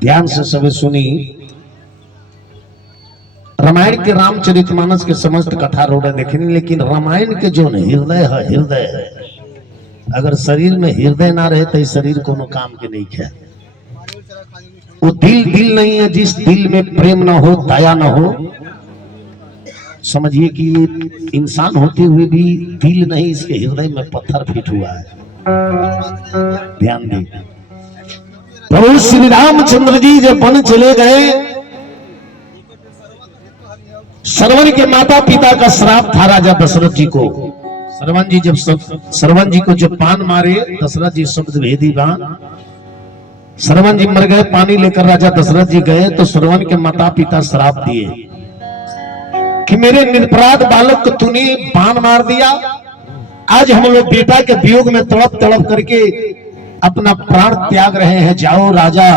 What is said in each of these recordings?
ध्यान से सभी सुनी। रामायण के रामचरितमानस के समस्त कथा रोड़ा देखनी, लेकिन रामायण के जो हृदय है, हृदय है, अगर शरीर में हृदय ना रहे तो शरीर कोनो काम के नहीं है। वो दिल नहीं है, जिस दिल में प्रेम ना हो, दया ना हो, समझिए कि ये इंसान होते हुए भी दिल नहीं, इसके हृदय में पत्थर फिट हुआ है। ध्यान दी। प्रभु श्री रामचंद्र जी जब वन चले गए, श्रवण के माता पिता का श्राप था राजा दशरथ जी को। श्रवण जी को जब पान मारे, दशरथ जी शब्द भेदी बान, श्रवण जी मर गए। पानी लेकर राजा दशरथ जी गए तो श्रवण के माता पिता श्राप दिए कि मेरे निरपराध बालक को तूने बाण मार दिया। आज हम लोग बेटा के वियोग में तड़प तड़प करके अपना प्राण त्याग रहे हैं। जाओ राजा,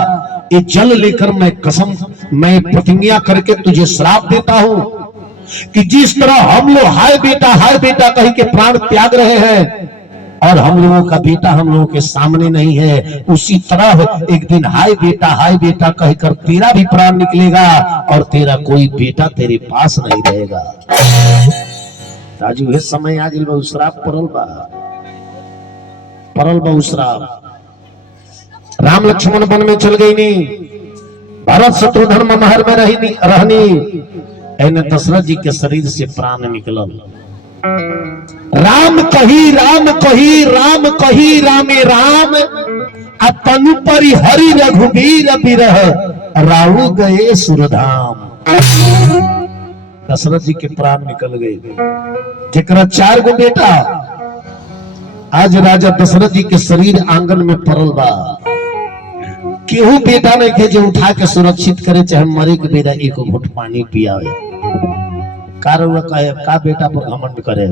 ये जल लेकर मैं प्रतिज्ञा करके तुझे श्राप देता हूं कि जिस तरह हम लोग हाय बेटा कह के प्राण त्याग रहे हैं और हम लोगों का बेटा हम लोगों के सामने नहीं है, उसी तरह एक दिन हाय बेटा कहकर तेरा भी प्राण निकलेगा और तेरा कोई बेटा तेरे पास नहीं रहेगा। राजू, ये समय आज श्राप परल बा श्राप। राम लक्ष्मण वन में चल गई नी, भरत शत्रुघ्न मनहर में रहनी, एने दशरथ जी के शरीर से प्राण निकलल। राम कही रामे राम, तनु परि हरि रघुबीर बिरह, राहु गए सुरधाम। दशरथ जी के प्राण निकल गए, जेकरा 4 गो बेटा। आज राजा दशरथ जी के शरीर आंगन में पड़ल बा, केहू बेटा नहीं के जो उठा के सुरक्षित करे, चाहे मरे के बेटा एक घूंट पानी पियावे। का बेटा पर घमंड करे।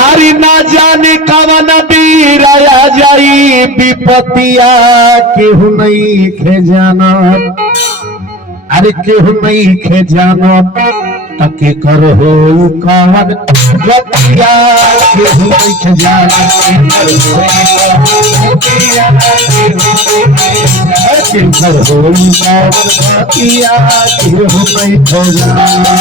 अरे ना जाने कवन बीर आ जाई विपतिया, केहू नहीं खे जाना, अरे केहू नहीं खे जाना, तके कर हो कवन गतिया, केहू नहीं खे जाना, केकर हो कवन गतिया, केहू नहीं खे जाना।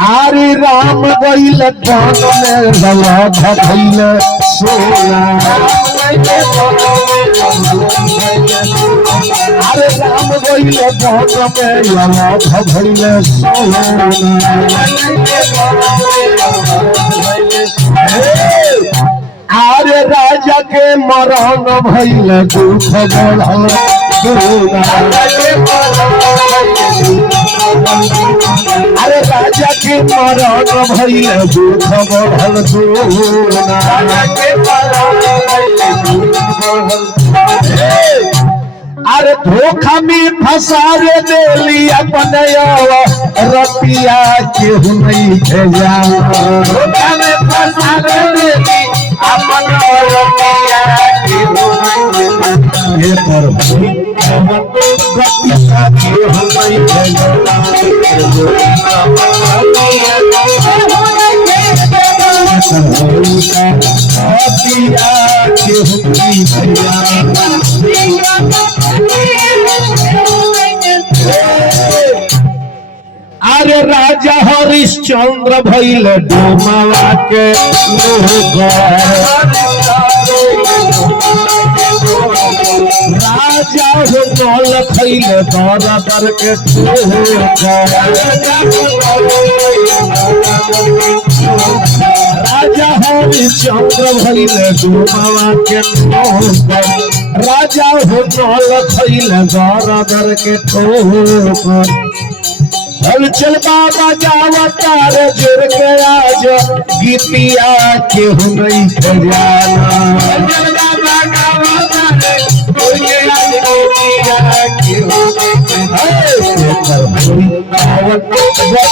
आरे राम गइल वन में गलध भइल सोना, अरे राम गइल वन में गलध भइल सोना। आरे राजा के मरण भइल दुख बढ़ल दूना, अरे राजा के मरण भइल दुख बढ़ल दूना। अरे धोखा में फंसारे देली अपने रतिया, केहू नहीं भेजा, धोखा में फंसारे देली अपन रतिया, केहू नहीं पर गतिया, केहू नहीं भेजा, अरे राजा हरिश्चंद्र भइल डोमावा के लोग, राजा हो नल खइल दर दर के ठोक, राजा हरिश्चंद्र भइल डोमावा के लोग, राजा हो नल खइल दर दर के ठोक। हलचल बाबा जावता रे जुर के आज गीतिया, केहू नहीं खजाना, हलचल बाबा जावता रे जुर के आज गीतिया, केहू नहीं खजाना,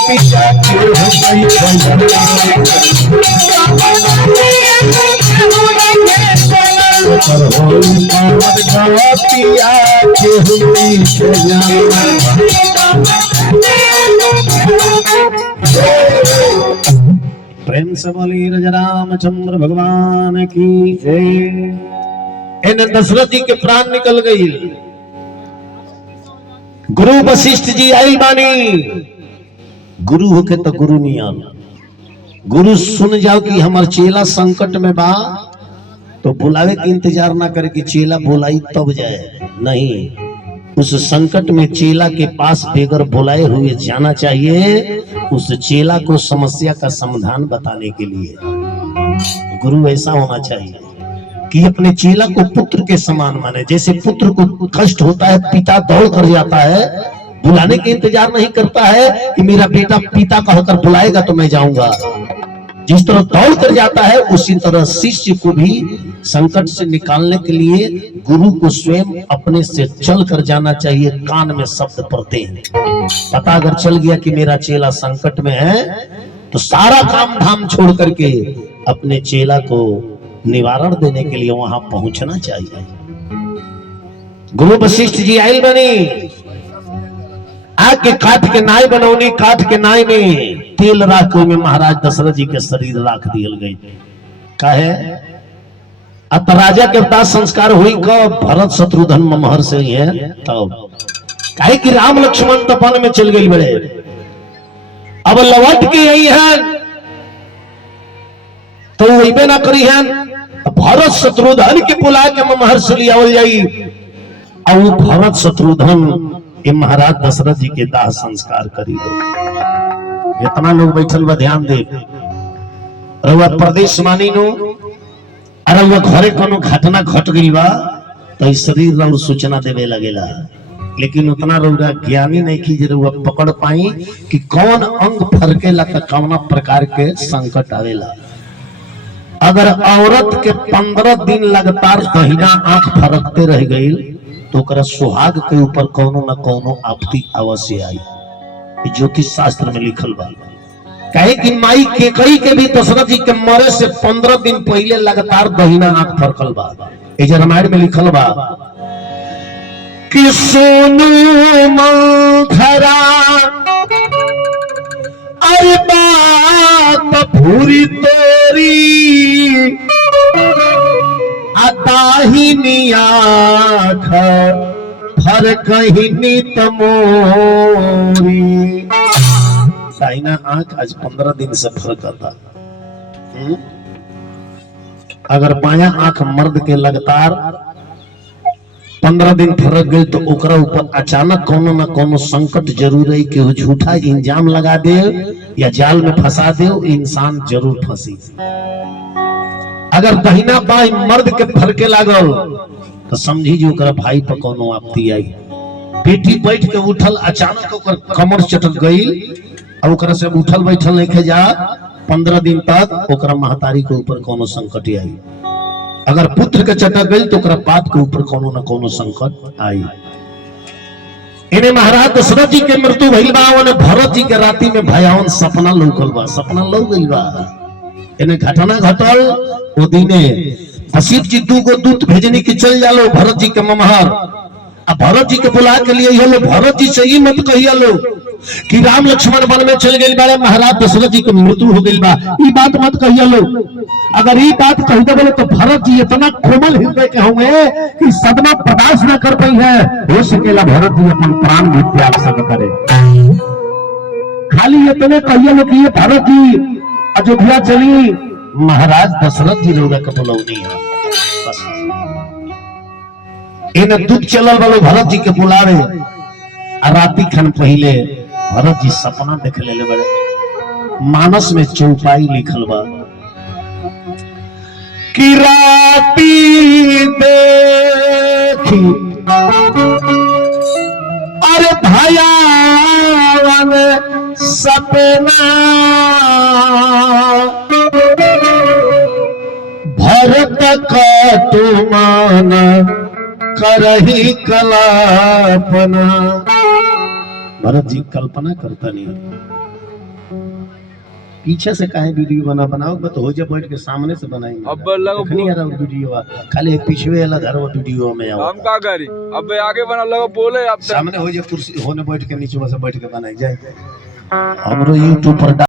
गीतिया, केहू नहीं खजाना। पर होई पावन गवतिया, केहू नहीं खजाना। प्रेम से बोली राजा रामचंद्र भगवान की जय। इन दशरथ जी के प्राण निकल गई। गुरु वशिष्ठ जी आई बानी। गुरु होके तो गुरु नहीं आल। गुरु सुन जाओ कि हमार चेला संकट में बा तो बुलावे के इंतजार ना करे कि चेला बुलाई तब जाए। नहीं, उस संकट में चेला के पास बेगर बुलाए हुए जाना चाहिए, उस चेला को समस्या का समाधान बताने के लिए। गुरु ऐसा होना चाहिए कि अपने चेला को पुत्र के समान माने। जैसे पुत्र को कष्ट होता है, पिता दौड़ कर जाता है, बुलाने के इंतजार नहीं करता है कि मेरा बेटा पिता कहकर बुलाएगा तो मैं जाऊंगा। जिस तरह दौड़ कर जाता है, उसी तरह शिष्य को भी संकट से निकालने के लिए गुरु को स्वयं अपने से चल कर जाना चाहिए। कान में शब्द पड़ते हैं, पता अगर चल गया कि मेरा चेला संकट में है तो सारा काम धाम छोड़ करके अपने चेला को निवारण देने के लिए वहां पहुंचना चाहिए। गुरु वशिष्ठ जी आयल बनी। आग के काठ के नाई बनौनी। काठ के नाई में तेल राख में महाराज दशरथ जी के शरीर राख दियल गई। काहे अब राजा के दास संस्कार हुई कब? भरत शत्रुघ्न ममहर से ही है तब। काहे कि राम लक्ष्मण तपन में चल गई बड़े, अब लौट के आई है तो वही ना करी है। भरत शत्रुघ्न के बुला के ममहर से लियावल जाई। अब वो भरत शत्रुघ्न ये महाराज दशरथ जी के दाह संस्कार करी दो। इतना लोग बैठल बा, ध्यान दे। रउआ प्रदेश मानी नो, अरे वो घरे कोनो घटना घट गई बा तो शरीर और सूचना देवे लगेला, लेकिन उतना रउआ ज्ञानी नहीं की जे रउआ पकड़ पाई कि कौन अंग फरकेला तो कौना प्रकार के संकट आवेला। अगर औरत के 15 दिन लगातार दहिना आंख फरकते रह गई तो ओकरा सुहाग के ऊपर कोनो न कोनो आपत्ति अवश्य आई। ज्योतिष शास्त्र में लिखल बा। कहे कि माई केकई के भी दशरथ जी के मरे से 15 दिन पहले लगातार दहिना आंख फरकल बा। ए रामायण में लिखल बा कि सोनू मंथरा अरे बात भूरी तोरी दाहिनी आँख फरक ही नित मोरी। दाहिना आंख आज 15 दिन से फरकता। अगर बायां आंख मर्द के लगातार 15 दिन फरक गई तो ओकरा ऊपर अचानक कोनो न कोनो संकट जरूर है कि वो झूठा इंजाम लगा दे या जाल में फंसा दे, इंसान जरूर फंसी। अगर दहिना बाई मर्द के फरके लागल तो समझी जो ओकरा भाई पर कोनो आपत्ति आई। बेटी बैठ के उठल, अचानक ओकर कमर चटक गई और ओकरा से उठल बैठल नहीं खे जा 15 दिन तक ओकरा महतारी के ऊपर कोनो संकट आई। अगर पुत्र के चटक गई तो ओकरा बाप के ऊपर कोनो न कोनो संकट आई। इन्हें महाराज दशरथ जी के मृत्यु भइल बा। भरत जी के राति में भयावन सपना लौकल बा। सपना लौक गइल बा। इन्हें घटना घटल वो दिने वशिष्ठ जी 2 गो दूत भेजने की चल जालो भरत जी के ममहर। अब भरत जी के बुला के लिए हेलो भरत जी से ही मत कहिया लो कि राम लक्ष्मण वन में चल गए बारे, महाराज दशरथ जी के मृत्यु हो गई बा। ई बात मत कहिया लो। अगर ई बात कह दे बोले तो भरत जी इतना कोमल हृदय के होंगे कि सदमा बर्दाश्त न कर पाई है। हो सकेला भरत जी अपन प्राण भी त्याग सकते करे। खाली इतने कहिया लो कि ये भरत जी अयोध्या चली, महाराज दशरथ जी लोग का बुलौनी है। बस इन दूत चलल वालों भरत जी के बुलावे। राति खन पहले भरत जी सपना देख ले बड़े। मानस में चौपाई लिखल बा कि राती देखी अरे भयावन सपना भरत का तुमान करही कल्पना। भरत जी कल्पना करता नहीं, पीछे से काहे वीडियो बनाओ तो हो जाए बैठ के सामने से बनाएंगे। अब लगा यार वीडियो खाली पीछे वाला घर वो वीडियो में आओ। हम का करी अब आगे बना लगा बोले अब सामने हो जाए कुर्सी होने बैठ के नीचे से बैठ के बनाई जाए। हमरो YouTube पर